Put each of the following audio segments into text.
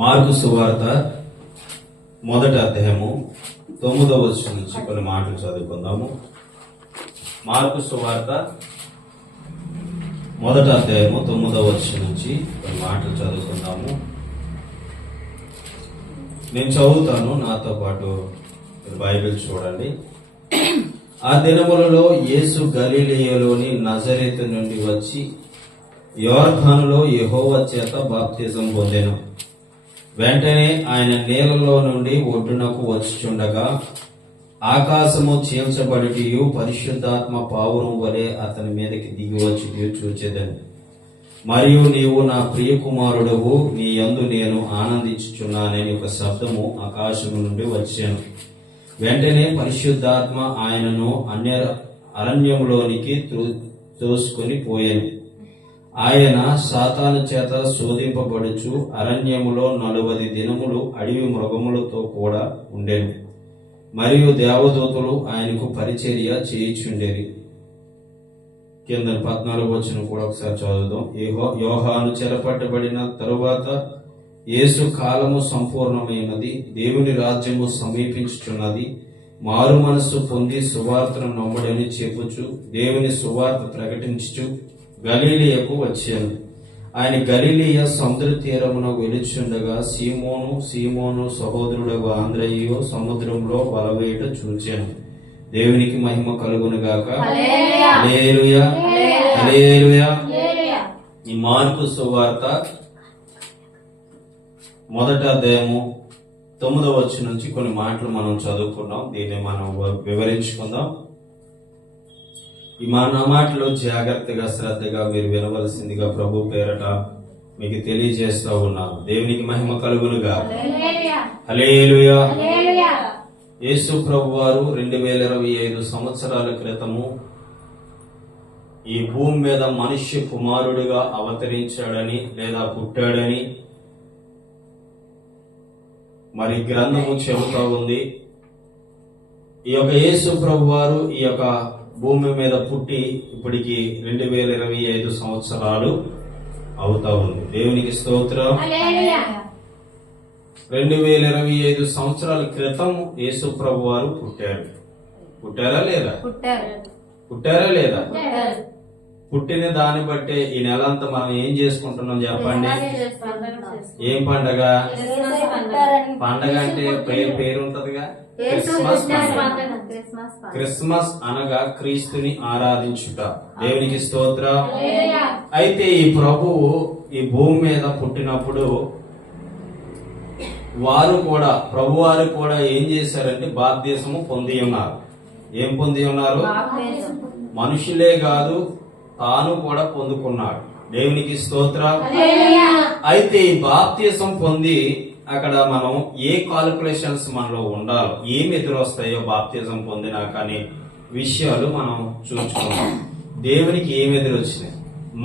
Mark సువార్త మొదటి అధ్యాయము 9వ వచనం నుంచి కొన్ని మాటలు చదువుకుందాము. మార్కు సువార్త మొదటి అధ్యాయము 9వ వచనం నుంచి కొన్ని మాటలు చదువుకుందాము. నేను చదువుతాను, నాతో పాటు బైబిల్ చూడండి. ఆ దినములలో యేసు గలిలయలోని నజరేతు నుండి వచ్చి యోర్దానులో యెహోవా చేత బాప్తిజం పొందెను. వెంటనే ఆయన నీళ్లలో నుండి ఒడ్డునకు వచ్చుచుండగా ఆకాశము చీల్చబడియు పరిశుద్ధాత్మ పావురం వలె అతని మీదకి దిగి వచ్చి చూచెదను. మరియు నీవు నా ప్రియ కుమారుడవు, నీ యందు నేను ఆనందించుచున్నానని ఒక శబ్దము ఆకాశము నుండి వచ్చాను. వెంటనే పరిశుద్ధాత్మ ఆయనను అరణ్యములోనికి తోసుకొని పోయాను. ఆయన సాతాను చేత శోధింపబడుచు అరణ్యములో 40 దినములు అడవి మృగములతో కూడా ఉండెను. మరియు దేవదూతలు ఆయనకు పరిచర్య చేయుచుండేది. కింద 14వ వచనం కూడా ఒకసారి చదువుదాం. యోహాను చెరపట్టబడిన తరువాత యేసు కాలము సంపూర్ణమైనది, దేవుని రాజ్యము సమీపించుచున్నది, మారు మనస్సు పొంది సువార్తను నమ్ముడని చెప్పుచు దేవుని సువార్త ప్రకటించుచు గలిలయకు వచ్చాను. ఆయన గలిలయ సముద్ర తీరమున వెలుచుండగా సీమోను సహోదరుడు ఆంద్రయ్యో సముద్రంలో వలవేట చూచాను. దేవునికి మహిమ కలుగునుగాక. హల్లెలూయా, హల్లెలూయా. ఈ మార్కు సువార్త మొదటి అధ్యాయము 9వ వచనం నుంచి కొన్ని మాటలు మనం చదువుకున్నాం. దీన్ని మనం వివరించుకుందాం. ఈ నా మాటలు జాగ్రత్తగా శ్రద్ధగా మీరు వినవలసిందిగా ప్రభు పేరట మీకు తెలియజేస్తా ఉన్నాను. దేవునికి మహిమ కలుగునుగా. హల్లెలూయా. యేసు ప్రభు వారు 2025 సంవత్సరాల క్రితము ఈ భూమి మీద మనుష్య కుమారుడిగా అవతరించాడని లేదా పుట్టాడని మరి గ్రంథము చెబుతా ఉంది. ఈ యొక్క యేసు ప్రభు వారు ఈ యొక్క భూమి మీద పుట్టి ఇప్పటికి 2025 సంవత్సరాలు అవుతా ఉంది. దేవునికి స్తోత్రం. 2025 సంవత్సరాల క్రితం యేసు ప్రభు వారు పుట్టారు. పుట్టారా లేదా? పుట్టారా లేదా? పుట్టిన దాన్ని బట్టే ఈ నెలంతా మనం ఏం చేసుకుంటున్నాం చెప్పండి? ఏం పండగ? పండగ అంటే పేరు ఉంటదిగా, క్రిస్మస్. క్రిస్మస్ అనగా క్రీస్తుని ఆరాధించుట. దేవునికి స్తోత్రం. అయితే ఈ ప్రభువు ఈ భూమి మీద పుట్టినప్పుడు ప్రభువారు కూడా ఏం చేశారంటే బాప్తిసము పొంది ఉన్నారు. ఏం పొంది ఉన్నారు? మనుషులే కాదు, తాను కూడా పొందుకున్నాడు. దేవునికి స్తోత్రం. అయితే ఈ బాప్తిసం పొంది అక్కడ మనం ఏ కాలిక్యులేషన్స్ మనలో ఉండాలో, ఏమి ఎదురొస్తాయో బాప్తిజం పొందినా కానీ విషయాలు మనం చూసుకున్నాం. దేవునికి ఏమి ఎదురొచ్చినాయి,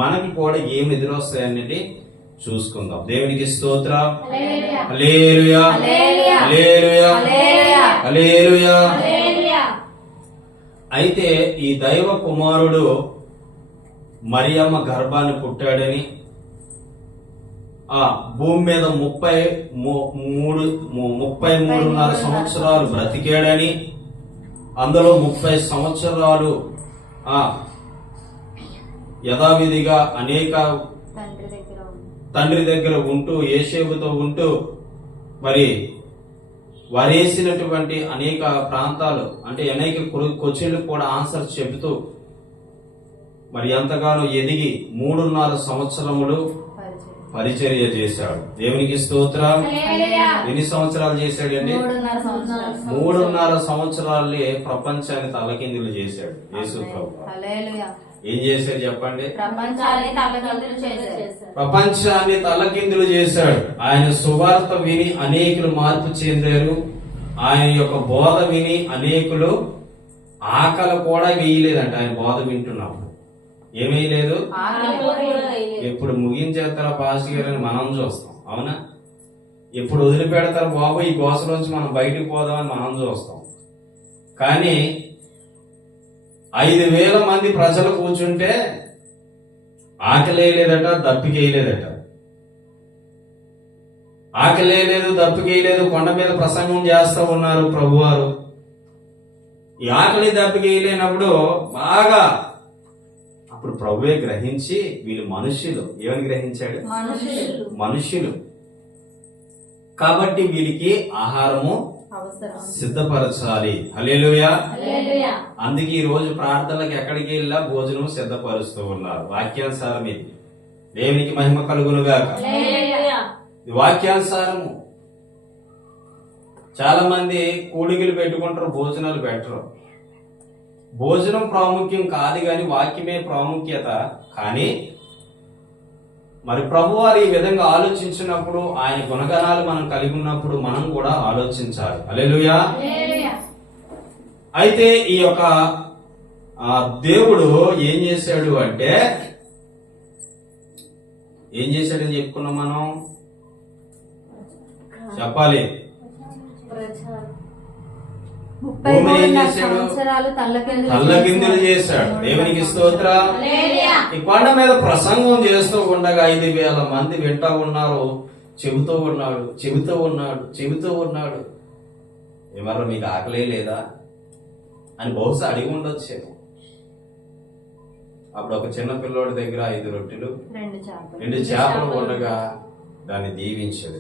మనకి కూడా ఏమి ఎదురొస్తాయి అనేది చూసుకుందాం. దేవునికి స్తోత్రం. హల్లెలూయా, హల్లెలూయా, హల్లెలూయా. అయితే ఈ దైవ కుమారుడు మరియమ్మ గర్భాన్ని పుట్టాడని, ఆ భూమి మీద 33.5 సంవత్సరాలు బ్రతికాడని, అందులో 30 సంవత్సరాలు యథావిధిగా అనేక తండ్రి దగ్గర ఉంటూ యేసేపుతో ఉంటూ మరి వారేసినటువంటి అనేక ప్రాంతాలు అంటే అనేక క్వశ్చన్లకు కూడా ఆన్సర్ చెబుతూ మరి ఎంతగానో ఎదిగి 3.5 సంవత్సరములు పరిచర్య చేశాడు. దేవునికి స్తోత్రం. ఎన్ని సంవత్సరాలు చేశాడండి? 3.5 సంవత్సరాలే ప్రపంచాన్ని తలకిందులు చేశాడు యేసు ప్రభు. ఏం చేశాడు చెప్పండి? ప్రపంచాన్ని తలకిందులు చేశాడు. ఆయన సువార్త విని అనేకులు మార్పు చెందారు. ఆయన యొక్క బోధ విని అనేకులు ఆకలి కూడా వేయలేదంట. ఆయన బోధ వింటున్నప్పుడు ఏమీ లేదు. ఎప్పుడు ముగించేస్తారా పాస్టర్ గారు అని మనం చూస్తాం, అవునా? ఎప్పుడు వదిలిపెడతారు బాబు ఈ గోసలోంచి మనం బయటకు పోదామని మనం చూస్తాం. కానీ 5,000 మంది ప్రజలు కూర్చుంటే ఆకలి వేయలేదట, దప్పికి వేయలేదట. ఆకలే లేదు, దప్పికే లేదు, కొండ మీద ప్రసంగం చేస్తూ ఉన్నారు ప్రభువారు. ఈ ఆకలి దప్పికే లేనప్పుడు బాగా అప్పుడు ప్రభువే గ్రహించి వీళ్ళు మనుష్యులు. ఏమని గ్రహించాడు? మనుష్యులు కాబట్టి వీరికి ఆహారము సిద్ధపరచాలి. హల్లెలూయా. అందుకే ఈ రోజు ప్రార్థనలకు ఎక్కడికి వెళ్ళా భోజనం సిద్ధపరుస్తూ ఉన్నారు. వాక్యానుసారం ఇది. దేవునికి మహిమ కలుగునుగాక. వాక్యానుసారము. చాలా మంది కూడికలు పెట్టుకుంటారు, భోజనాలు పెట్టరు. భోజనం ప్రాముఖ్యం కాదు కానీ వాక్యమే ప్రాముఖ్యత. కానీ మరి ప్రభువారు ఈ విధంగా ఆలోచించినప్పుడు, ఆయన గుణగణాలు మనం కలిగి ఉన్నప్పుడు మనం కూడా ఆలోచించాలి. హల్లెలూయా. అయితే ఈ యొక్క దేవుడు ఏం చేశాడు అంటే, ఏం చేశాడని చెప్పుకున్నాం మనం, చెప్పాలి. తల్లకిందులు చేశాడు. దేవునికి స్తోత్రం. ఈ కొండ మీద ప్రసంగం చేస్తూ ఉండగా 5,000 మంది వింటూ ఉన్నారు. చెబుతూ ఉన్నాడు. ఏమన్నా మీకు ఆకలే లేదా అని బహుశా అడిగి ఉండొచ్చేమో. అప్పుడు ఒక చిన్న పిల్లోడి దగ్గర 5 రొట్టెలు 2 చేపలు ఉండగా దాన్ని దీవించాడు.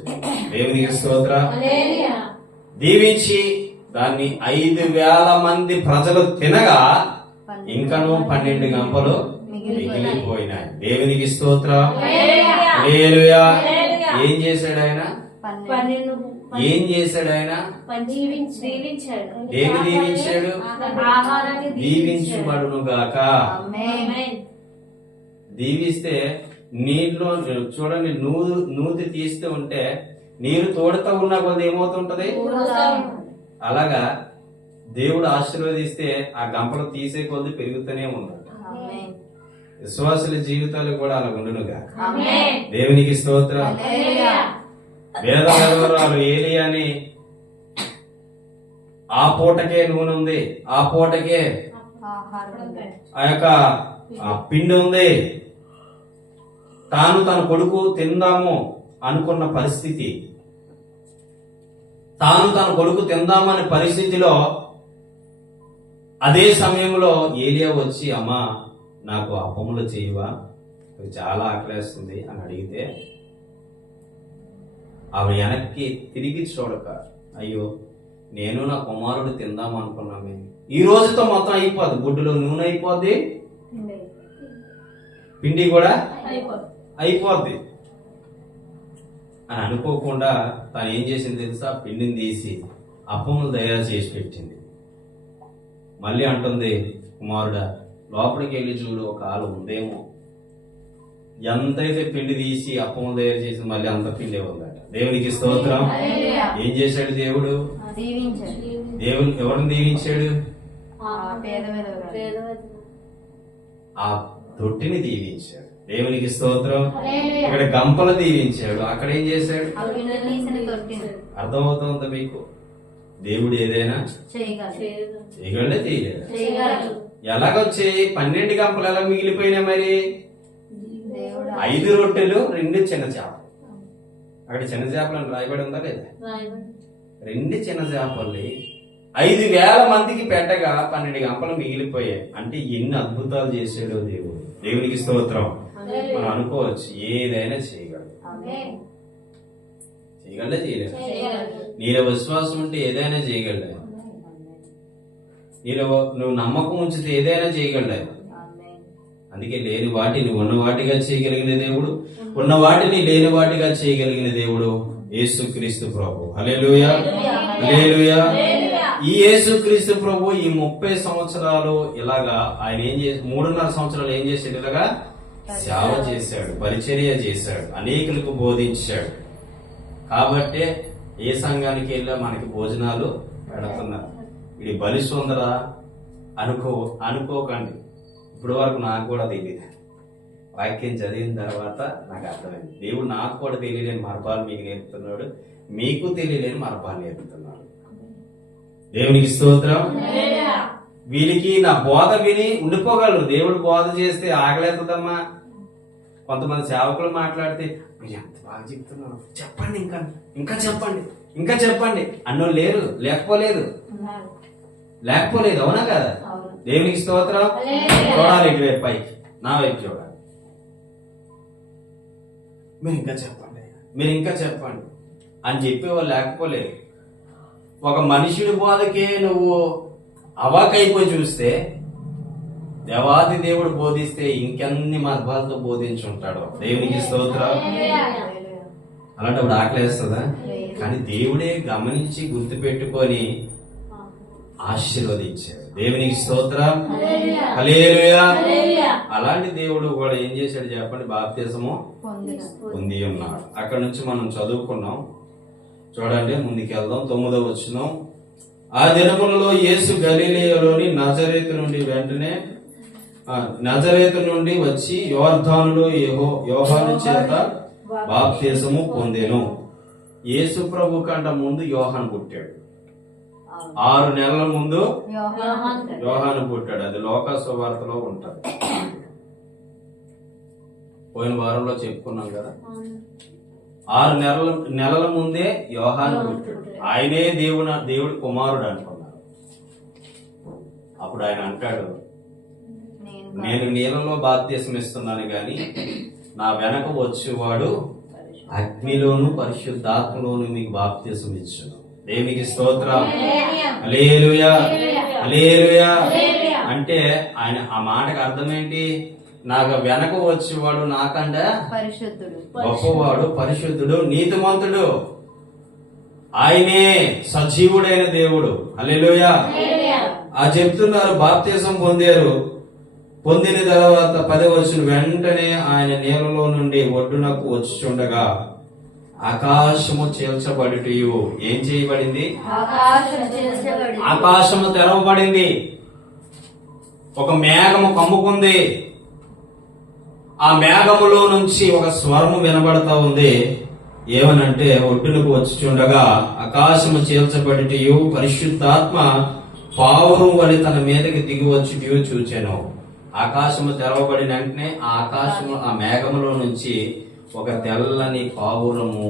దేవునికి స్తోత్రం. దీవించి దాన్ని 5,000 మంది ప్రజలు తినగా ఇంకనూ 12 గంపలు మిగిలిపోయినాయి. దేవునికి స్తోత్రం. హల్లెలూయా. ఏం చేశాడు ఆయన? దేని దీవించాడు? దీవించబడును గాక. దీవిస్తే నీటిలో చూడండి, నూతి తీస్తూ ఉంటే నీరు తోడుతూ ఉన్నా కొద్ది ఏమవుతుంటది? అలాగా దేవుడు ఆశీర్వదిస్తే ఆ గంపలు తీసే కొద్ది పెరుగుతూనే ఉన్నాడు. విశ్వాసుల జీవితాలు కూడా అలా ఉండునుగా. దేవునికి స్తోత్రం. వేదవరాలు ఏలియాని ఆ పూటకే నూనె ఉంది, ఆ పూటకే ఆ యొక్క పిండి ఉంది. తాను తన కొడుకు తిందాము అనుకున్న పరిస్థితి, తన కొడుకు తిందామనే పరిస్థితిలో అదే సమయంలో ఏలియా వచ్చి, అమ్మా నాకు అప్పములు చేయవా, చాలా ఆకలేస్తుంది అని అడిగితే ఆవిడ వెనక్కి తిరిగి చూడక, అయ్యో నేను నా కుమారుడు తిందాం అనుకున్నామే, ఈ రోజుతో మొత్తం అయిపోద్ది, గుడ్డులో నూనె అయిపోద్ది, పిండి కూడా అయిపోద్ది అని అనుకోకుండా తను ఏం చేసింది తెలుసా? పిండిని తీసి అప్పములు తయారు చేసి పెట్టింది. మళ్ళీ అంటుంది, కుమారుడా లోపలికి వెళ్ళి చూడు, ఒక ఆలు ఉందేమో. ఎంతైతే పిండి తీసి అప్పములు తయారు చేసి మళ్ళీ అంత పిండి ఉందట. దేవునికి స్తోత్రం. ఏం చేశాడు దేవుడు? దేవుడు ఎవరిని దీవించాడు? ఆ తొట్టిని దీవించాడు. దేవునికి స్తోత్రం. ఇక్కడ గంపలు దీవించాడు, అక్కడ ఏం చేశాడు? అర్థమవుతుందా మీకు? దేవుడు ఏదైనా చేయగలడే, తీయగలడు. ఎలాగొచ్చాయి 12 గంపలు ఎలా మిగిలిపోయినాయి? మరి 5 రొట్టెలు 2 చిన్న చేపలు. అక్కడ చిన్న చేపలు అని రాయబడి ఉందా లేదా? 2 చిన్న చేపల్ని 5,000 మందికి పెట్టగా 12 గంపలు మిగిలిపోయాయి. అంటే ఎన్ని అద్భుతాలు చేశాడో దేవుడు. దేవునికి స్తోత్రం. మనం అనుకోవచ్చు ఏదైనా చేయగలడు. చేయగలడే, చేయలేదు. నీలో విశ్వాసం ఉంటే ఏదైనా చేయగలడు. నీలో నువ్వు నమ్మకం ఉంచితే ఏదైనా చేయగలడు. అందుకే లేని వాటిని ఉన్న వాటిగా చేయగలిగిన దేవుడు, ఉన్న వాటిని లేని వాటిగా చేయగలిగిన దేవుడు యేసుక్రీస్తు ప్రభు. హల్లెలూయా, హల్లెలూయా. ఈ యేసుక్రీస్తు ప్రభు ఈ 30 సంవత్సరాలు ఇలాగా ఆయన ఏం చేసి 3.5 సంవత్సరాలు ఏం చేశాడు? ఇలాగా సేవ చేశాడు, పరిచర్య చేశాడు, అనేకులకు బోధించాడు. కాబట్టే ఏ సంఘానికి వెళ్ళా మనకి భోజనాలు పెడుతున్నారు. ఇది బలి సుందరా అనుకోకండి. ఇప్పుడు వరకు నాకు కూడా తెలియదు. వాక్యం చదివిన తర్వాత నాకు అర్థమైంది. దేవుడు నాకు కూడా తెలియలేని మర్పాలు మీకు నేర్పుతున్నాడు, మీకు తెలియలేని మర్పాలు నేర్పుతున్నాడు. దేవునికి స్తోత్రం. వీళ్ళకి నా బోధ విని ఉండిపోగలరు. దేవుడు బోధ చేస్తే ఆగలేదమ్మా. కొంతమంది సేవకులు మాట్లాడితే మీరు ఎంత బాగా చెప్తున్నారు, చెప్పండి, ఇంకా ఇంకా చెప్పండి, ఇంకా చెప్పండి అన్నోళ్ళు లేరు, లేకపోలేదు. అవునా కదా? దేవునికి స్తోత్రం. చూడాలి ఇటువైపు పైకి, నా వైపు చూడాలి. మీరు ఇంకా చెప్పండి, మీరు ఇంకా చెప్పండి అని చెప్పేవాళ్ళు లేకపోలేదు. ఒక మనుషుడి బోధకే నువ్వు అవాకైపోయి చూస్తే దేవాది దేవుడు బోధిస్తే ఇంకెన్ని మార్గాలతో బోధించుంటాడు. దేవునికి స్తోత్రం. అలాంటప్పుడు ఆకలేస్తుందా? కానీ దేవుడే గమనించి గుర్తు పెట్టుకొని ఆశీర్వదించాడు. దేవునికి స్తోత్రం. హల్లెలూయా. అలాంటి దేవుడు కూడా ఏం చేశాడు చెప్పండి? బాప్తిసము పొంది ఉన్నాడు. అక్కడ నుంచి మనం చదువుకున్నాం. చూడండి, ముందుకు వెళ్దాం. 9వ వచనం. ఆ దినములలో యేసు గలిలయలోని నజరేతు నుండి వచ్చి యోర్దానులో యోహాను చేత బాప్తిసము పొందెను. యేసు ప్రభు కంట ముందు యోహాను పుట్టాడు. 6 నెలల ముందు యోహాను పుట్టాడు. అది లోకా సువార్తలో ఉంటది. పోయిన వారంలో చెప్పుకున్నాం కదా. 6 నెలల ముందే యోహాను పుట్టాడు. ఆయనే దేవుడి కుమారుడు అనుకున్నారు. అప్పుడు ఆయన అంటాడు, నేను నీళ్ళలో బాప్తిసం ఇస్తున్నాను గాని నా వెనక వచ్చేవాడు అగ్నిలోను పరిశుద్ధాత్మలోను మీకు బాప్తిసం ఇచ్చును. దేవునికి స్తోత్రం. హల్లెలూయా. హల్లెలూయా. అంటే ఆయన ఆ మాటకు అర్థం ఏంటి? నాకు వెనక వచ్చేవాడు నాకంటే గొప్పవాడు, పరిశుద్ధుడు, నీతిమంతుడు. ఆయనే సజీవుడైన దేవుడు. హల్లెలూయా. ఆ చెప్తున్నారు. బాప్తిసం పొందారు. పొందిన తర్వాత 10వ వచనం, వెంటనే ఆయన నీళ్ళలో నుండి ఒడ్డునకు వచ్చుచుండగా ఆకాశము చీల్చబడుటయు. ఏం చేయబడింది? ఆకాశము తెరవబడింది. ఒక మేఘము కమ్ముకుంది. ఆ మేఘములో నుంచి ఒక స్వరము వినబడతా ఉంది. ఏమనంటే, ఒడ్డునకు వచ్చుచుండగా ఆకాశము చీల్చబడుటయు పరిశుద్ధాత్మ పావురం వలె తన మీదకి దిగి వచ్చుటయు చూచెను. ఆకాశము తెరవబడిన వెంటనే ఆ మేఘములో నుంచి ఒక తెల్లని పావురము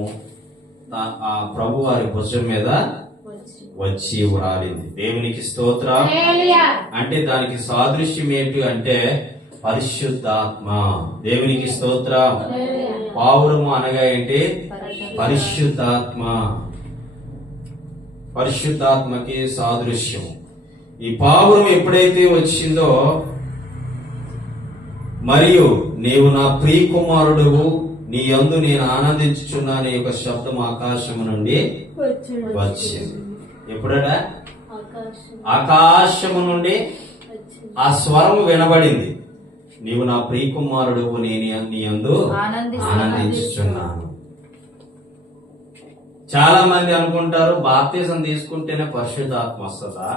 ఆ ప్రభు వారి భుజం మీద వచ్చి రాలింది. దేవునికి స్తోత్రం. అంటే దానికి సాదృశ్యం ఏంటి అంటే పరిశుద్ధాత్మ. దేవునికి స్తోత్రం. పావురము అనగా ఏంటి? పరిశుద్ధాత్మ. పరిశుద్ధాత్మకి సాదృశ్యం. ఈ పావురం ఎప్పుడైతే వచ్చిందో, మరియు నీవు నా ప్రియ కుమారుడువు, నీ యందు నేను ఆనందించుచున్నాను యొక్క శబ్దం ఆకాశము నుండి వచ్చింది. ఎప్పుడట? ఆకాశము నుండి ఆ స్వరము వినబడింది. నీవు నా ప్రియ కుమారుడువు, నేను నీ యందు ఆనందించుచున్నాను. చాలా మంది అనుకుంటారు బాప్తిసం తీసుకుంటేనే పరిశుద్ధాత్మ వస్తుందా,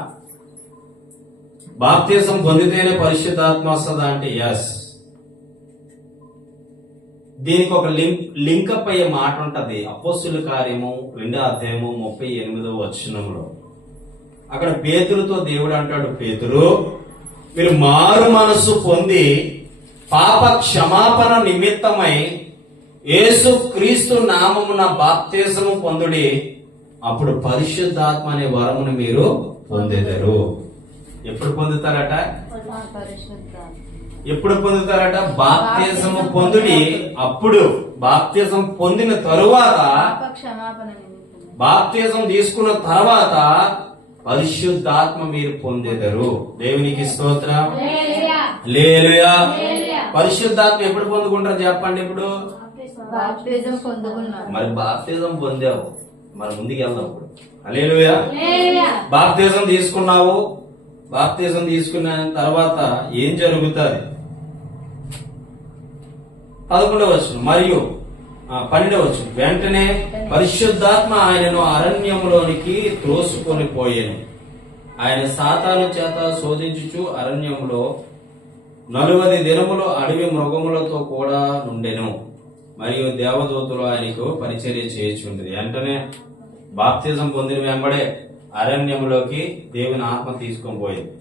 బాప్తిసం పొందితేనే పరిశుద్ధాత్మ వస్తుందా అంటే ఎస్. దీనికి ఒక లింకప్ అయ్యే మాట ఉంటది. అపోస్తుల కార్యము 2వ అధ్యాయము 38వ వచనంలో. అక్కడ పేతురుతో దేవుడు అంటాడు, పేతురు, మీరు మారు మనసు పొంది పాప క్షమాపణ నిమిత్తమై యేసు క్రీస్తు నామమున బాప్తిసము పొందుడి, అప్పుడు పరిశుద్ధాత్మ అనే వరమును మీరు పొందెదరు. ఎప్పుడు పొందుతారట? ఎప్పుడు పొందుతారట? బాప్తిసము పొందుడి. అప్పుడు బాప్తిసం పొందిన తరువాత, బాప్తిసం తీసుకున్న తర్వాత పరిశుద్ధాత్మ మీరు పొందెదరు. దేవునికి స్తోత్రం. హల్లెలూయా. పరిశుద్ధాత్మ ఎప్పుడు పొందుకుంటారు చెప్పండి? ఇప్పుడు మరి బాప్తిజం పొందావు, మరి ముందుకు వెళ్దాం. ఇప్పుడు హల్లెలూయా. బాప్తిజం తీసుకున్నావు. బాప్తిజం తీసుకున్న తర్వాత ఏం జరుగుతుంది? 11వ వచనం మరియు 12వ వచనం. వెంటనే పరిశుద్ధాత్మ ఆయనను అరణ్యములోనికి త్రోసుకొని పోయాను. ఆయన సాతాను చేత శోధించుచు అరణ్యములో 40 దినములు అడవి మృగములతో కూడా నుండెను. మరియు దేవదూతలు ఆయనకు పరిచర్య చేయుచుండేది. వెంటనే బాప్తిజం పొందిన వెంబడే అరణ్యములోకి దేవుని ఆత్మ తీసుకొని పోయింది.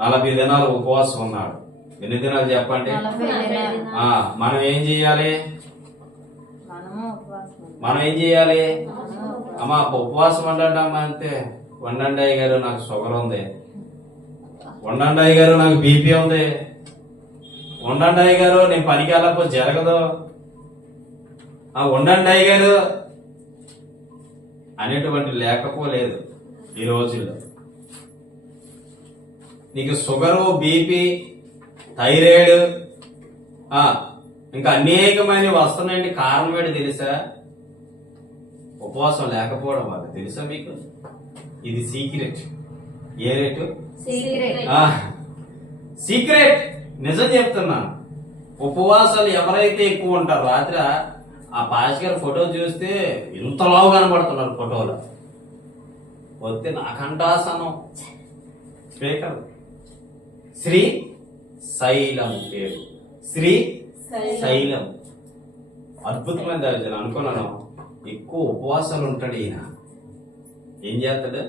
40 దినాలు ఉపవాసం ఉన్నాడు. ఎన్ని దినాలు చెప్పండి? 40 దినాలు. మనం ఏం చేయాలి? మనము ఉపవాసం మనం ఏం చేయాలి? అమ్మా ఉపవాసం వండండి అమ్మా అంతే. వండండి అయ్య గారు నాకు షుగర్ ఉంది, వండండి అయ్య గారు నాకు బీపీ ఉంది, వండండి అయ్య గారు నేను పనికి వెళ్ళకపోతే జరగదు, వండండి అయ్య గారు అనేటువంటి లేకపోలేదు ఈ రోజుల్లో. నీకు షుగరు, బీపీ, థైరాయిడ్ ఇంకా అనేకమైనవి వస్తున్నాయండి. కారణం ఏంటి తెలుసా? ఉపవాసం లేకపోవడం వల్ల. తెలుసా మీకు? ఇది సీక్రెట్. ఏ రేటు? సీక్రెట్. నిజం చెప్తున్నాను. ఉపవాసాలు ఎవరైతే ఎక్కువ ఉంటారు, రాత్రి ఆ పాస్ గారి ఫోటో చూస్తే ఇంతలావు కనబడుతున్నారు ఫోటోలో. వస్తే నాకంటాసనం స్పీకర్ శ్రీ శైలం పేరు. శ్రీ శైలం అద్భుతమైన దర్శనం. అనుకున్నాను ఎక్కువ ఉపవాసాలు ఉంటాడు ఈయన. ఏం చేస్తాడు?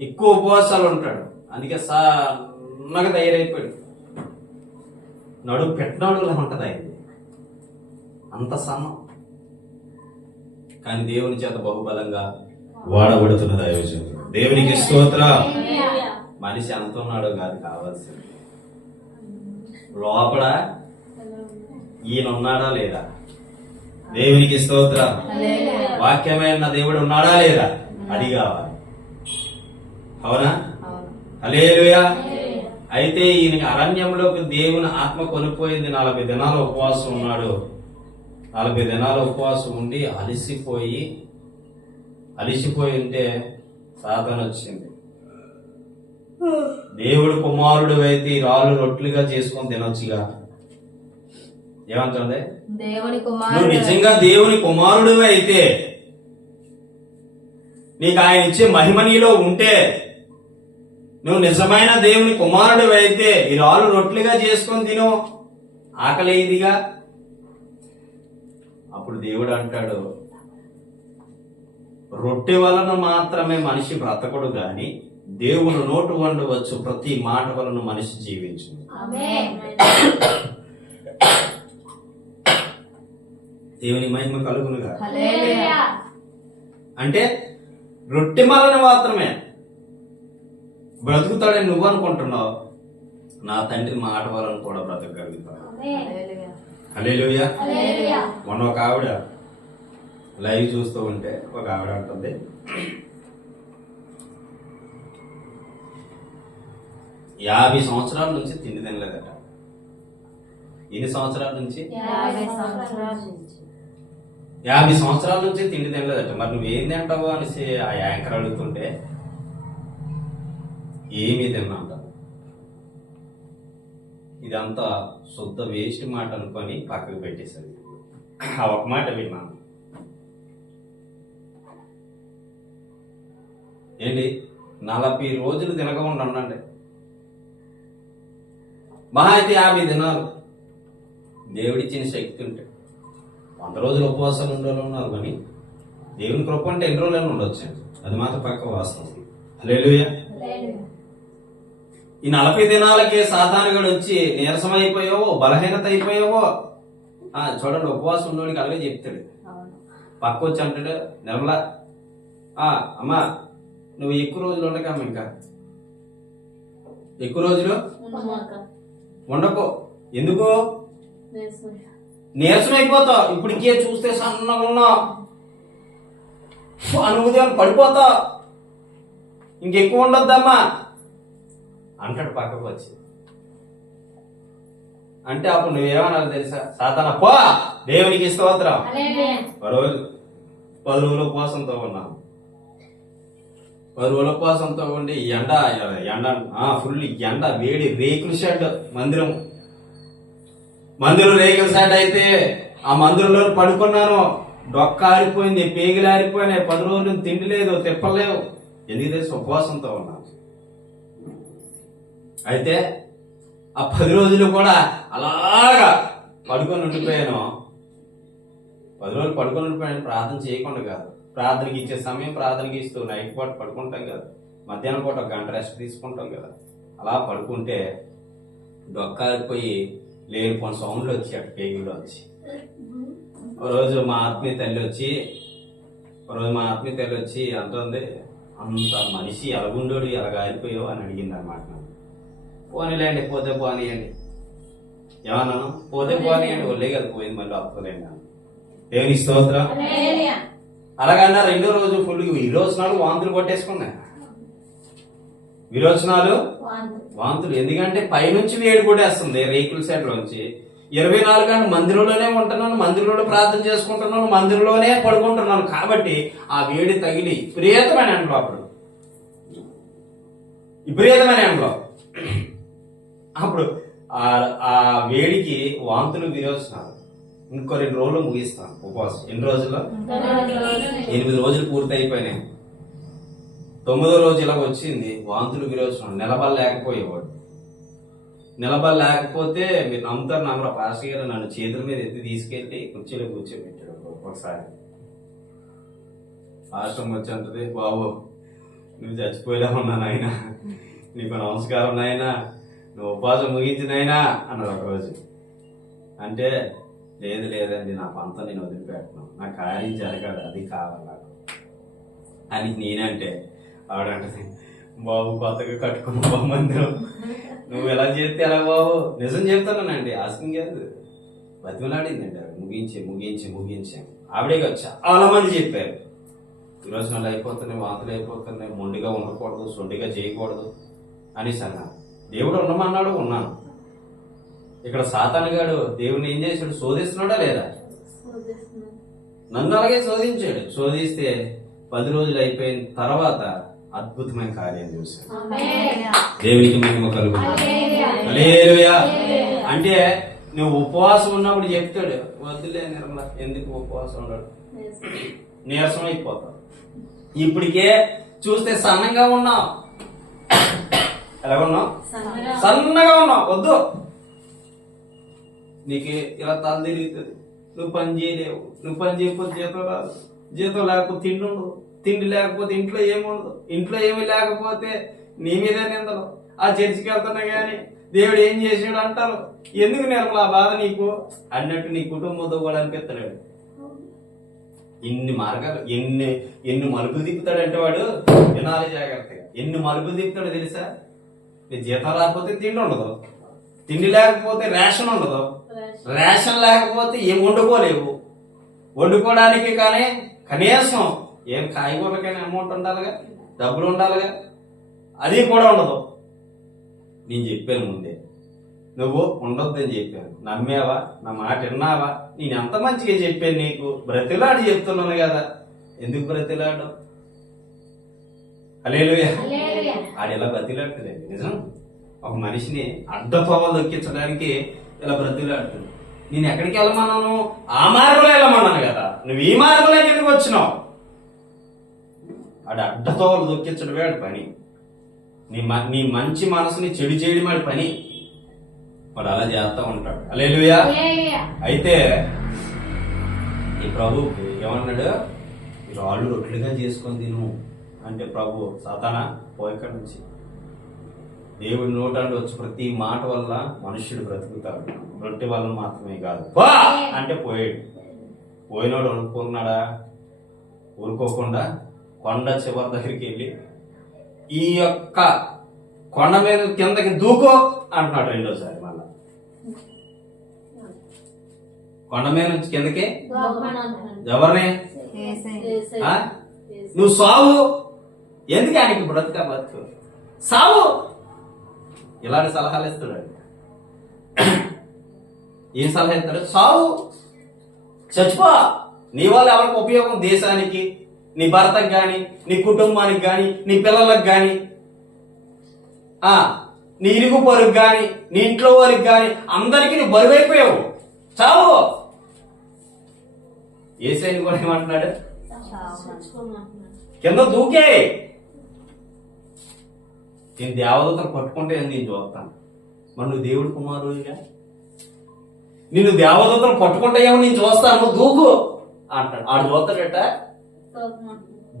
ఎక్కువ ఉపవాసాలు ఉంటాడు. అందుకే సన్నగా తయారైపోయాడు. నడుము పెట్టినడుగులా ఉంటది ఆయన, అంత సన్నం. కానీ దేవుని చేత బహుబలంగా వాడబడుతున్న దైవజనుడు. దేవునికి స్తోత్రం. మనిషి ఎంత ఉన్నాడో కాదు కావాల్సింది, లోపల ఈయన ఉన్నాడా లేదా? దేవునికి స్తోత్రం. వాక్యమైన దేవుడు ఉన్నాడా లేదా? అది కావాలి. అవునా? హల్లెలూయా. అయితే ఈయన అరణ్యంలోకి దేవుని ఆత్మ కొనిపోయింది. 40 దినాలు ఉపవాసం ఉన్నాడు. 40 దినాలు ఉపవాసం ఉండి అలిసిపోయి ఉంటే సాతాను వచ్చింది. దేవుడు కుమారుడు అయితే రాళ్ళు రొట్లుగా చేసుకొని తినొచ్చుగా. ఏమంటుంది? నువ్వు నిజంగా దేవుని కుమారుడు అయితే, నీకు ఆయన ఇచ్చే మహిమ నీలో ఉంటే, నువ్వు నిజమైన దేవుని కుమారుడు అయితే ఈ రాళ్ళు రొట్లుగా చేసుకొని తిను, ఆకలి ఇదిగా. అప్పుడు దేవుడు అంటాడు, రొట్టె వలన మాత్రమే మనిషి బ్రతకడు గాని దేవుని నోటు వండవచ్చు ప్రతి మాట వలన మనిషి జీవించు. దేవుని మహిమ కలుగునుగా. అంటే రొట్టె వలన మాత్రమే బ్రతుకుతాడని నువ్వు అనుకుంటున్నావు, నా తండ్రి మాట వలన కూడా బ్రతకగలుగుతాడు. హల్లెలూయా. మొన్న ఒక ఆవిడ లైవ్ చూస్తూ ఉంటే ఒక ఆవిడ అంటుంది, 50 సంవత్సరాల నుంచి తిండి తినలేదట. ఎన్ని సంవత్సరాల నుంచి? 50 సంవత్సరాల నుంచి తిండి తినలేదట. మరి నువ్వేం తింటావు అనేసి ఆ యాంకర్ అడుగుతుంటే ఏమీ తిన్నాంట. ఇదంతా శుద్ధ వేస్ట్ మాట అనుకొని పక్కకు పెట్టేశాడు. ఆ ఒక మాట విన్నాను. ఏంటి 40 రోజులు తినకుండా ఉండండి, మహా అయితే 50 దినాలు. దేవుడిచ్చిన శక్తి ఉంటే 100 రోజులు ఉపవాసాలు ఉండేవాళ్ళు ఉన్నారు, కానీ దేవుని కృప అంటే ఎన్ని రోజులైనా ఉండొచ్చు. అది మాత్రం పక్క వాస్తవం. హల్లెలూయా. ఈ 40 దినాలకే సాతానుగాడు వచ్చి నీరసం అయిపోయావో, బలహీనత అయిపోయావో. చూడండి, ఉపవాసం ఉన్నోడికి అలాగే చెప్తాడు. పక్క వచ్చి అంటాడు, నిర్మల అమ్మా నువ్వు ఎక్కువ రోజులు ఉండకమ్మ, ఇంకా ఎక్కువ రోజులు ఉండకో. ఎందుకు? నీరసం అయిపోతావు. ఇప్పటికే చూస్తే సన్నగా ఉన్నావు, అనుభూతి పడిపోతా, ఇంకెక్కువ ఉండొద్దమ్మా అంటాడు పక్కకు వచ్చి. అంటే అప్పుడు నువ్వేమన్నా తెలుసా? సాతానా పో, దేవునికి స్తోత్రం. 10 రోజులు ఉపవాసంతో ఉన్నాను. 10 రోజుల ఉపవాసంతో ఉండి ఎండ ఫుల్ ఎండ, వేడి, రేకుల షెడ్ మందిరం రేకుల షెడ్ అయితే ఆ మందిరంలో పడుకున్నాను. డొక్క ఆరిపోయింది, పేగులు ఆరిపోయినాయి. 10 రోజులు తిండి లేదు, తిప్పలేవు. ఎందుకు తెలుసు? ఉపవాసంతో ఉన్నాను. అయితే ఆ 10 రోజులు కూడా అలాగా పడుకొని ఉండిపోయాను. 10 రోజులు పడుకొని ఉండిపోయాను. ప్రార్థన చేయకుండా కాదు, ప్రార్థనకి ఇచ్చే సమయం ప్రార్థనకి ఇస్తూ నైట్ పాటు పడుకుంటాం కదా, మధ్యాహ్నం పూట 1 గంట రెస్ట్ తీసుకుంటాం కదా. అలా పడుకుంటే డొక్కారిపోయి లేనిపోయిన సౌండ్లు వచ్చి అటు పేగులు వచ్చి ఒక రోజు మా ఆత్మీయ తల్లి వచ్చి అంటుంది, అంత మనిషి ఎలాగుండోడు ఎలాగారిపోయావు అని అడిగింది అనమాట. పోనీలేండి, పోతే పోనీయండి. ఏమన్నాను? పోతే పోనీయండి, ఒళ్ళే కదా పోయింది, మళ్ళీ వస్తలేండి అన్న. దేవుని స్తోత్రం. అలాగన్నా రెండో రోజు ఫుల్ విరోచనాలు వాంతులు కొట్టేసుకున్నాయి. విరోచనాలు వాంతులు, ఎందుకంటే పైనుంచి వేడి కొట్టేస్తుంది రేకుల సెట్ లోంచి. 24 గంటలు మందిరంలోనే ఉంటున్నాను, మందిరంలో ప్రార్థన చేసుకుంటున్నాను, మందిరంలోనే పడుకుంటున్నాను. కాబట్టి ఆ వేడి తగిలి విపరీతమైన ఎండలో, అప్పుడు ఆ వేడికి వాంతులు విరోచనాలు. ఇంకో 2 రోజులు ముగిస్తాను ఉపవాసం. ఎన్ని రోజుల్లో? 8 రోజులు పూర్తి అయిపోయినాయి. 9వ రోజు ఇలా వచ్చింది వాంతులు విరోచనాలు. నిలబడలేకపోతే మీరు నమ్ముతారు నమ్మరా, పాస్టర్ గారు నన్ను చేతుల మీద ఎత్తి తీసుకెళ్లి కుర్చీలో కూర్చోబెట్టాడు. ఒకసారి పాస్టర్ వచ్చి అంటది, బాబు నువ్వు చచ్చిపోయేలా ఉన్నా నాయన, నీకు నమస్కారం నాయన, నువ్వు ఉపవాసం ముగించినైనా అన్నారు ఒకరోజు. అంటే లేదండి, నా పంత నేను వదిలిపెట్టను, నా కార్యం జరగాలి, అది కావాలి నాకు అని నేనంటే ఆవిడంటది, బాబు కొత్తగా కట్టుకున్న మందిరం, నువ్వు ఎలా చేస్తే ఎలా బాబు? నిజం చెప్తానండి, ఆస్కింగ్ కాదు, బతిమలాడిందండి. ముగించి ఆవిడే కాదు, చాలా మంది చెప్పారు ఈరోజు నన్ను అయిపోతున్నాయి, వాంతులు అయిపోతున్నాయి, మొండిగా ఉండకూడదు, సొండిగా చేయకూడదు అనేసి అన్నారు. దేవుడు ఉండమన్నాడు, ఉన్నాను. ఇక్కడ సాతానుగాడు దేవుడిని ఏం చేశాడు? శోధిస్తున్నాడా లేదా? నన్ను అలాగే శోధిస్తే 10 రోజులు అయిపోయిన తర్వాత అద్భుతమైన కార్యం చూశాను. దేవునికి మహిమ కలుగును. హల్లెలూయా. అంటే నువ్వు ఉపవాసం ఉన్నప్పుడు చెప్తాడు, వద్దులే నిర్మల, ఎందుకు ఉపవాసం ఉన్నాడు, నీరసం అయిపోతావు. ఇప్పటికే చూస్తే సన్నగా ఉన్నావు. ఎలా ఉన్నావు? సన్నగా ఉన్నావు. వద్దు, నీకు ఇలా తల తిరుగుతుంది, నువ్వు పని చేయలేవు, నువ్వు పని చేయకపోతే జీతం రాదు, జీతం లేకపోతే తిండి ఉండదు, తిండి లేకపోతే ఇంట్లో ఏముండదు, ఇంట్లో ఏమి లేకపోతే నీ మీదే నిందలు. ఆ చర్చికి వెళ్తున్నా గాని దేవుడు ఏం చేసాడు అంటారు. ఎందుకు నిర్మల ఆ బాధ నీకు అన్నట్టు నీ కుటుంబంతో కూడా అనిపిస్తాడు. ఇన్ని మార్గాలు, ఎన్ని మలుపులు తిప్పుతాడంటే వాడు, వినాలి జాగ్రత్తగా. ఎన్ని మలుపులు తిప్పుతాడో తెలుసా? నీ జీతం రాకపోతే తిండి ఉండదు, తిండి లేకపోతే రేషన్ ఉండదు, రేషన్ లేకపోతే ఏం వండుకోలేవు, వండుకోవడానికి కానీ కనీసం ఏం కాయగూరలకైనా అమౌంట్ ఉండాలిగా, డబ్బులు ఉండాలిగా, అది కూడా ఉండదు. నేను చెప్పాను ముందే, నువ్వు ఉండొద్దని చెప్పాను, నమ్మేవా? నా మాట విన్నావా? నేను ఎంత మంచిగా చెప్పాను నీకు, బ్రతిలాడి చెప్తున్నాను కదా, ఎందుకు బ్రతిలాడు? హల్లెలూయా. ఆడు ఇలా బ్రతిలాడుతుంది నిజం. ఒక మనిషిని అడ్డతోవలు దొక్కించడానికి ఇలా బ్రతిలాడుతుంది. నేను ఎక్కడికి వెళ్ళమన్నాను? ఆ మార్గంలో వెళ్ళమన్నాను కదా, నువ్వు ఈ మార్గంలో ఎందుకు వచ్చినావు? ఆడు అడ్డతోవలు దొక్కించడం వాడి పని. నీ మంచి మనసుని చెడు చేయడం వాడి పని. వాడు అలా చేస్తా ఉంటాడు. హల్లెలూయా. అయితే ఈ ప్రభు ఏమన్నాడు? ఈ రాళ్ళు రొట్టెలుగా చేసుకొని తిను అంటే, ప్రభు సాతానా పోయిక్కడి నుంచి. దేవుడి నోటాన్ని వచ్చి ప్రతి మాట వల్ల మనుష్యుడు బ్రతుకుతాడు, రొట్టె వల్ల మాత్రమే కాదు. అంటే పోయినోడు అనుకున్నాడా? ఊరుకోకుండా కొండ చివరి దగ్గరికి వెళ్ళి ఈ యొక్క కొండ మీద కిందకి దూకో అంటున్నాడు రెండోసారి. మళ్ళా కొండ మీద నుంచి కిందకి ఎవరిని? నువ్వు సావు, ఎందుకు ఆయనకి బతుకు సావు. ఇలాంటి సలహాలు ఇస్తాడు. ఏం సలహా ఇస్తాడు? సావు, చచ్చిపో. నీ వల్ల ఎవరికి ఉపయోగం? దేశానికి, నీ భర్తకు గాని, నీ కుటుంబానికి గాని, నీ పిల్లలకు గాని, నీ ఇరుగు పొరుగు గాని, నీ ఇంట్లో వారికి గాని, అందరికీ నువ్వు బరువైపోయావు. చావు. ఏసైని కూడా ఏమంటున్నాడు? కింద దూకే. నేను దేవదూతను పట్టుకుంటే నేను చూస్తాను. మరి నువ్వు దేవుడి కుమారుడిగా, నిన్ను దేవదూతను పట్టుకుంటే ఏమో నేను చూస్తాను, దూకు అంటాడు. ఆడు చూస్తాడట,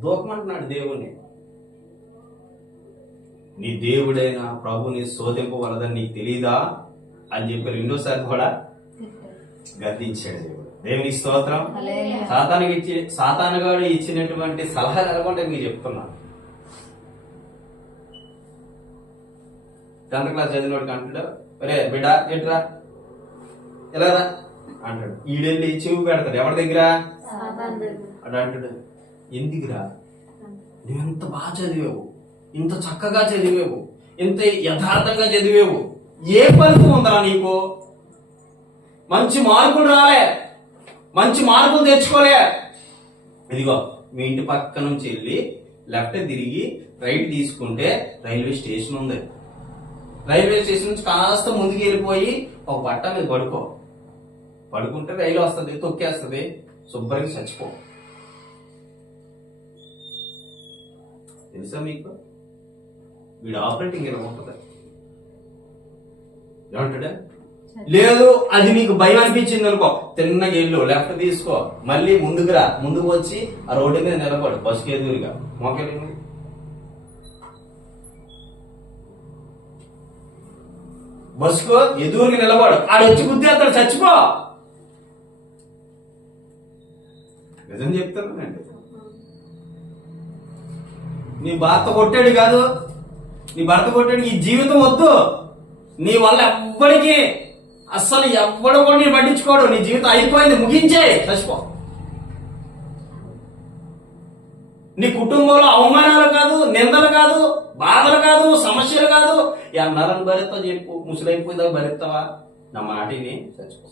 దూకమంటున్నాడు దేవుణ్ణి. నీ దేవుడైన ప్రభుని శోధింపవలదని నీకు తెలీదా? అని చెప్పి రెండోసారి కూడా గద్దించాడు దేవుడు. దేవునికి స్తోత్రం. హల్లెలూయా. సాతానుగాడు ఇచ్చినటువంటి సలహాలు ఎలాగొంటే మీకు చెప్తున్నాను. 10th క్లాస్ చదివినోడికి అంటాడు, ఒరే బిడ్డ ఎట్రా ఎలా రా అంటాడు. ఈడెళ్ళి చెవి పెడతాడు ఎవరి దగ్గర సాతాను దగ్గర. అడు అంటాడు, ఎందుకురా నువ్వు ఎంత బాగా చదివావు, ఇంత చక్కగా చదివావు, ఇంత యథార్థంగా చదివావు, ఏ ఫలితం ఉందరా నీకు? మంచి మార్కులు రాలే, మంచి మార్కులు తెచ్చుకోలే. ఇదిగో మీ ఇంటి పక్క నుంచి వెళ్ళి లెఫ్ట్ తిరిగి రైట్ తీసుకుంటే రైల్వే స్టేషన్ ఉంది. రైల్వే స్టేషన్ నుంచి కాస్త ముందుకు వెళ్ళిపోయి ఒక బట్ట మీద పడుకుంటే రైలు వస్తుంది, తొక్కేస్తుంది, శుభ్రంగా చచ్చిపో. తెలుసా మీకు? వీడు ఆపరేటింగ్ ఇలా ఉంటుంది. ఏమంటాడా? లేదు అది నీకు భయం అనిపించింది అనుకో, తిన్నగా వెళ్ళు, లెఫ్ట్ తీసుకో, మళ్ళీ ముందుకు రా, ముందుకు వచ్చి ఆ రోడ్డు మీద నిలబడు, బస్సుకి ఎదురుగా మోకెళ్ళి బస్సుకు ఎదురుగా నిలబడు, ఆడొచ్చి గుద్దేస్తాడు, చచ్చిపో. నిజం చెప్తానండి. నీ భర్త కొట్టాడు కాదు, నీ భర్త కొట్టాడు, ఈ జీవితం వద్దు, నీ వల్ల ఎవ్వడికి అస్సలు ఎవ్వడు కూడా నేను పట్టించుకోడు, నీ జీవితం అయిపోయింది, ముగించే, చచ్చిపో. నీ కుటుంబంలో అవమానాలు కాదు, నిందలు కాదు, బాధలు కాదు, సమస్యలు కాదు, ఎన్నారని భరిస్తావు చెప్పు, ముసలైపోయిందా భరిస్తావా? నా మాటిని చచ్చిపో.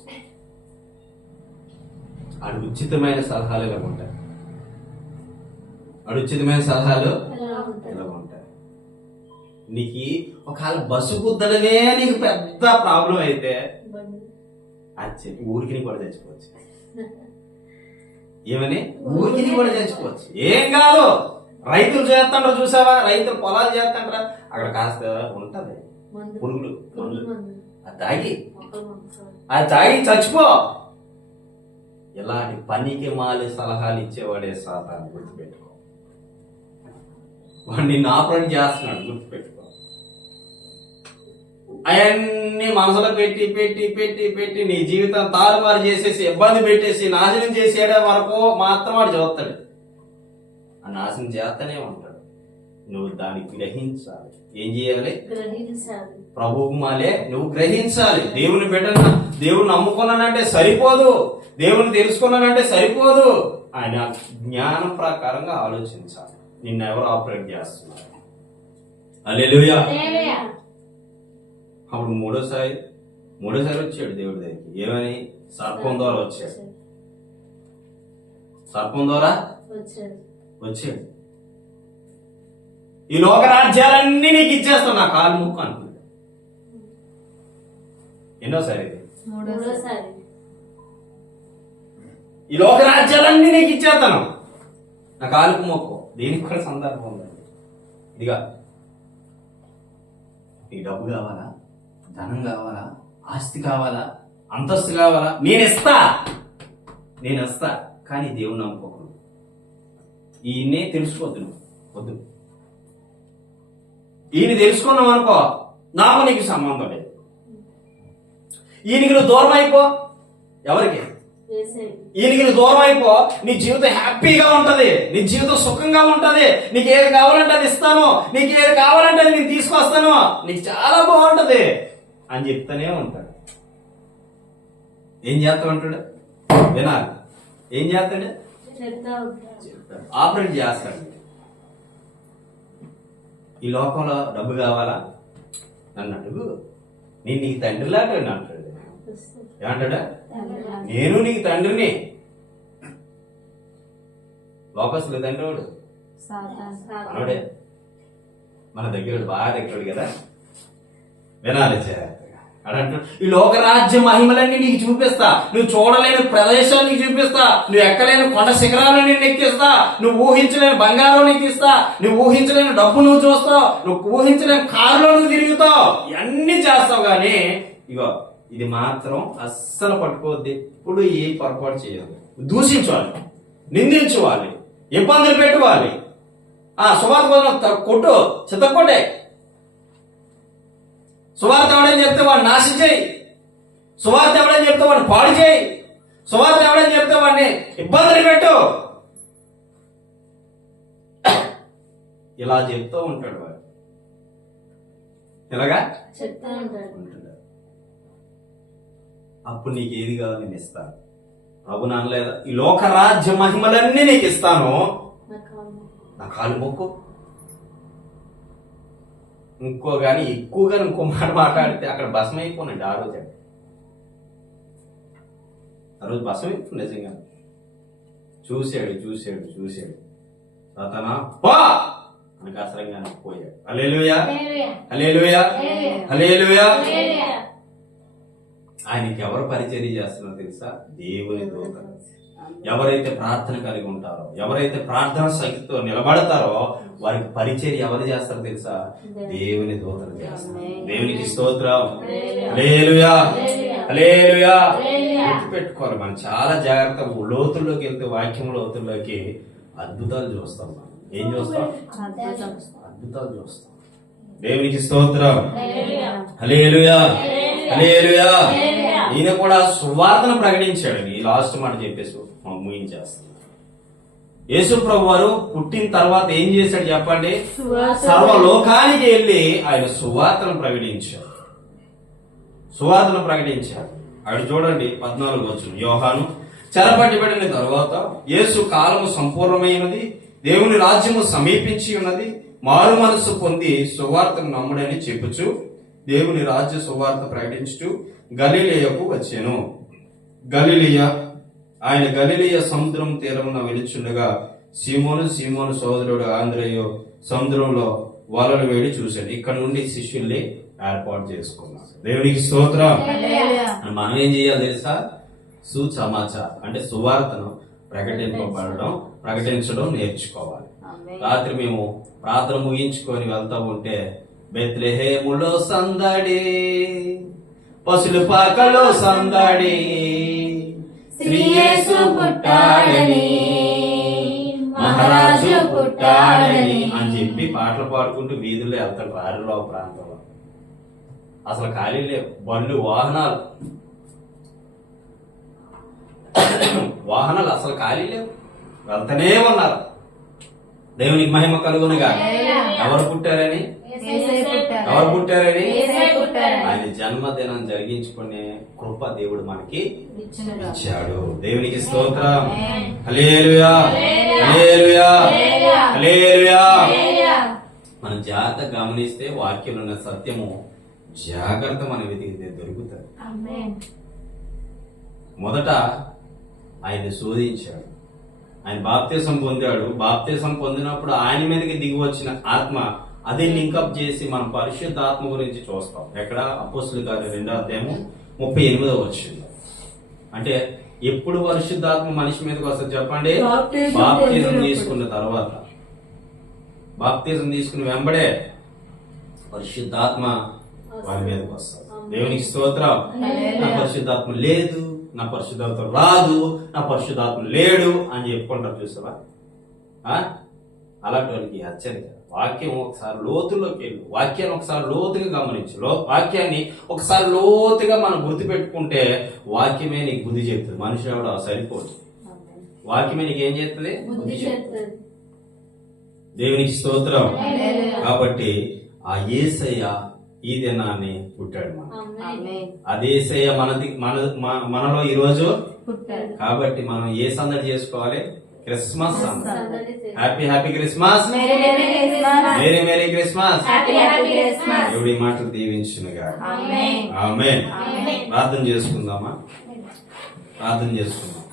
అడు ఉచితమైన సలహాలు ఇలా ఉంటాయి. అడు ఉచితమైన సలహాలు ఇలా ఉంటాయి. నీకు ఒకవేళ బస్సు కుద్దడమే నీకు పెద్ద ప్రాబ్లం అయితే అది చెప్పి ఊరికి కూడా తెచ్చుకోవచ్చు. ఏమని? ఊరికి కూడా తెచ్చుకోవచ్చు, ఏం కాదు. రైతులు చేస్తాండ్రు చూసావా, రైతులు పొలాలు చేస్తాండ్రా, అక్కడ కాస్త ఉంటది పురుగులు మందులు, అది తాగి చచ్చిపో. ఇలాంటి పనికి మాలి సలహాలు ఇచ్చేవాడే సాతాను, గుర్తుపెట్టుకో. వాడు నిన్ను ఆపరేట్ చేస్తున్నాడు, గుర్తుపెట్టుకో. అవన్నీ మనసులో పెట్టి పెట్టి పెట్టి పెట్టి నీ జీవితం తారుమారు చేసేసి, ఇబ్బంది పెట్టేసి, నాశనం చేసేయడం వరకు మాత్రం వాడు చూస్తాడు. ఆ నాశనం చేస్తూనే ఉంటాడు. నువ్వు దాన్ని గ్రహించాలి. ఏం చేయాలి? ప్రభువు మాలే నువ్వు గ్రహించాలి. దేవుని బిడ్డన, దేవుని నమ్ముకున్నానంటే సరిపోదు, దేవుని తెలుసుకున్నానంటే సరిపోదు. ఆయన జ్ఞానం ప్రకారంగా ఆలోచించాలి. నిన్ను ఎవరు ఆపరేట్ చేస్తున్నారు? హల్లెలూయా. అప్పుడు మూడోసారి వచ్చాడు దేవుడి దగ్గరికి. ఏమని? సర్పం ద్వారా వచ్చాడు. సర్పం ద్వారా వచ్చాడు. ఈ లోక రాజ్యాలన్నీ నీకు ఇచ్చేస్తాను, నా కాలు ముక్కు అనుకున్నాడు. ఎన్నోసారి? మూడోసారి. ఈ లోక రాజ్యాలన్నీ నీకు ఇచ్చేస్తాను, నా కాలుకు మొక్కు. దీనికి కూడా సందర్భం ఉందండి. ఇదిగా నీకు డబ్బు కావాలా, ధనం కావాలా, ఆస్తి కావాలా, అంతస్తు కావాలా, నేను ఇస్తా. కానీ దేవుని నమ్ముకోకూడదు. ఈయన్నే తెలుసుకోవద్దు నువ్వు, వద్దు. ఈయన తెలుసుకున్నావు అనుకో, నాకు నీకు సంబంధం లేదు. ఈయనకి నువ్వు దూరం అయిపో. ఎవరికి? ఈయనకి నువ్వు దూరం అయిపో. నీ జీవితం హ్యాపీగా ఉంటది, నీ జీవితం సుఖంగా ఉంటది. నీకు ఏది కావాలంటే అది ఇస్తాను, నీకు ఏది కావాలంటే అది నేను తీసుకొస్తాను, నీకు చాలా బాగుంటది అని చెప్తానే ఉంటాడు. ఏం చేస్తా ఉంటాడు? వినాలి. ఏం చేస్తాడు? ఆపరేట్ చేస్తాడు. ఈ లోకంలో డబ్బు కావాలా, నన్ను అడుగు, నేను నీకు తండ్రిలాగా అంటాడు. ఏమంటాడా? నేను నీకు తండ్రిని. లోకస్తుల తండ్రి వాడు మనోడే, మన దగ్గర బాగా దగ్గర కదా. వినాలి. అడంటాడు, ఈ లోకరాజ్య మహిమలన్నీ నీకు చూపిస్తా, నువ్వు చూడలేని ప్రదేశాలు నీకు చూపిస్తా, నువ్వు ఎక్కలేని కొండ శిఖరాలు నేను ఎక్కిస్తా, నువ్వు ఊహించలేని బంగారం నీకు ఇస్తా, నువ్వు ఊహించలేని డబ్బు నువ్వు చూస్తావు, నువ్వు ఊహించలేని కారులో నువ్వు తిరుగుతావు, ఇవన్నీ చేస్తావు. కానీ ఇగో ఇది మాత్రం అస్సలు పట్టుకోవద్దు. ఎప్పుడు ఏ పొరపాటు చేయదు. దూషించాలి, నిందించువాలి, ఇబ్బందులు పెట్టుకోవాలి. సువార్త కొట్టు, చిత్తకొట్టే. సువార్త చెప్తే వాడు నాశనం చేయి, సువార్త ఎవడని చెప్తే వాడిని పాడు చేయి, సువార్త ఎవడని చెప్తే వాడిని ఇబ్బందులు పెట్టు, ఇలా చెప్తూ ఉంటాడు వాడు. ఇలాగా చెప్తా ఉంటాడు. అప్పుడు నీకు ఏది కావాలో నేను ఇస్తాను. ప్రభు అనలేదా, ఈ లోక రాజ్య మహిమలన్నీ నీకు ఇస్తాను, నా కాలు మొక్కు. ఎక్కువగా ఇంకో మాట మాట్లాడితే అక్కడ భస్మం అయిపోనండి. ఆ రోజు భస్మం అయిపోయింది నిజంగా. చూశాడు సాతానా పో అని అసలంగానే పోయాడు. హల్లెలూయా, హల్లెలూయా, హల్లెలూయా. ఆయనకి ఎవరు పరిచర్య చేస్తున్నారో తెలుసా? దేవుని దూతలు. ఎవరైతే ప్రార్థన కలిగి ఉంటారో, ఎవరైతే ప్రార్థన శక్తితో నిలబడతారో వారికి పరిచర్య ఎవరు చేస్తారో తెలుసా? దేవుని దూతలు చేస్తారు. దేవునికి స్తోత్రం. హల్లెలూయా, హల్లెలూయా. గుర్తుపెట్టుకోవాలి, మనం చాలా జాగ్రత్తగా లోతుల్లోకి వెళ్తే, వాక్యం లోతుల్లోకి అద్భుతాలు చూస్తాం. మనం ఏం చూస్తాం? అద్భుతాలు చూస్తాం. దేవునికి స్తోత్రం. హల్లెలూయా, హల్లెలూయా. ఈయన కూడా సువార్తను ప్రకటించాడు. ఈ లాస్ట్ మాట చెప్పేసి ముగించేస్తాం. యేసు ప్రభు వారు పుట్టిన తర్వాత ఏం చేశాడు చెప్పండి? సర్వలోకానికి వెళ్ళి ఆయన సువార్తను ప్రకటించాడు. అక్కడ చూడండి 14 వచనం. యోహాను చెరపట్టబడిన తరువాత యేసు కాలము సంపూర్ణమైనది, దేవుని రాజ్యము సమీపించి ఉన్నది, మారు మనసు పొంది సువార్తను నమ్ముడని చెప్పుచు దేవుని రాజ్య సువార్త ప్రకటించుటూ గలిలయకు వచ్చెను. ఆయన గలిలయ సముద్రం తీరమున వెలుచుండగా సీమోను సోదరుడు ఆంద్రేయు సముద్రంలో వలలు వేడి చూశాడు. ఇక్కడ నుండి శిష్యుల్ని ఏర్పాటు చేసుకున్నాడు. దేవునికి స్తోత్రం. మనం ఏం చేయాలి తెలుసా? సుసమాచారం అంటే సువార్తను ప్రకటించడం నేర్చుకోవాలి. రాత్రి మేము ప్రార్థన ముగించుకొని వెళ్తా ఉంటే, బెత్లెహేములో సందడి, పసులు పాకలో సందడి, శ్రీ యేసు పుట్టాడని, మహారాజు పుట్టాడని అని చెప్పి పాటలు పాడుకుంటూ వీధుల్లో వెళ్తాడు. రారిలో ప్రాంతంలో అసలు ఖాళీ లేవు, బండ్లు వాహనాలు అసలు ఖాళీ లేవు, వెళ్తూనే ఉన్నారు. దేవునికి మహిమ కలుగునుగా. ఎవరు పుట్టారని ఆయన జన్మదినం జరిగించుకునే కృప దేవుడు మనకి ఇచ్చాడు. దేవునికి స్తోత్రం. హల్లెలూయా, హల్లెలూయా, హల్లెలూయా. మనం జాగ్రత్తగా గమనిస్తే వాక్యంలో ఉన్న సత్యము జాగ్రత్త మన వెతికితే దొరుకుతుంది. మొదట ఆయన్ని శోధించాడు. ఆయన బాప్తిసం పొందాడు. బాప్తిసం పొందినప్పుడు ఆయన మీదకి దిగి వచ్చిన ఆత్మ అదే లింకప్ చేసి మనం పరిశుద్ధ ఆత్మ గురించి చూస్తాం. ఎక్కడ? అపోస్తుల కార్యాలు 2వ అధ్యాయము 38వ వచనం. అంటే ఎప్పుడు పరిశుద్ధాత్మ మనిషి మీదకి వస్తుంది చెప్పండి? బాప్తిజం తీసుకున్న తర్వాత. బాప్తిజం తీసుకుని వెంబడే పరిశుద్ధాత్మ వారి మీదకి వస్తుంది. దేవునికి స్తోత్రం. నా పరిశుద్ధాత్మ లేదు, నా పరిశుద్ధాత్మ రాదు, నా పరిశుద్ధాత్మ లేడు అని చెప్పుకుంటారు. చూసావా? అలాంటి వాళ్ళకి హెచ్చరిక. వాక్యం ఒకసారి లోతుల్లోకి వెళ్ళు, వాక్యాన్ని ఒకసారి లోతుగా గమనించు, వాక్యాన్ని ఒకసారి లోతుగా మనం గుర్తుపెట్టుకుంటే వాక్యమే నీకు బుద్ధి చెప్తుంది. మనుషులు ఎవడో సరిపోదు, వాక్యమే నీకు ఏం చేస్తుంది? బుద్ధి చెప్తుంది. దేవునికి స్తోత్రం. కాబట్టి ఆ యేసయ్య ఈ దినాన్ని పుట్టాడు. అదే యేసయ్య మనలో ఈరోజు పుట్టాడు. కాబట్టి మనం ఏ సందడి చేసుకోవాలి? క్రిస్మస్ సందడి. Happy Christmas, merry Christmas. దేవుడి మాటలు దీవించునుగా. ఆమేన్. ప్రార్థన చేసుకుందామా? ప్రార్థన చేసుకుందాం.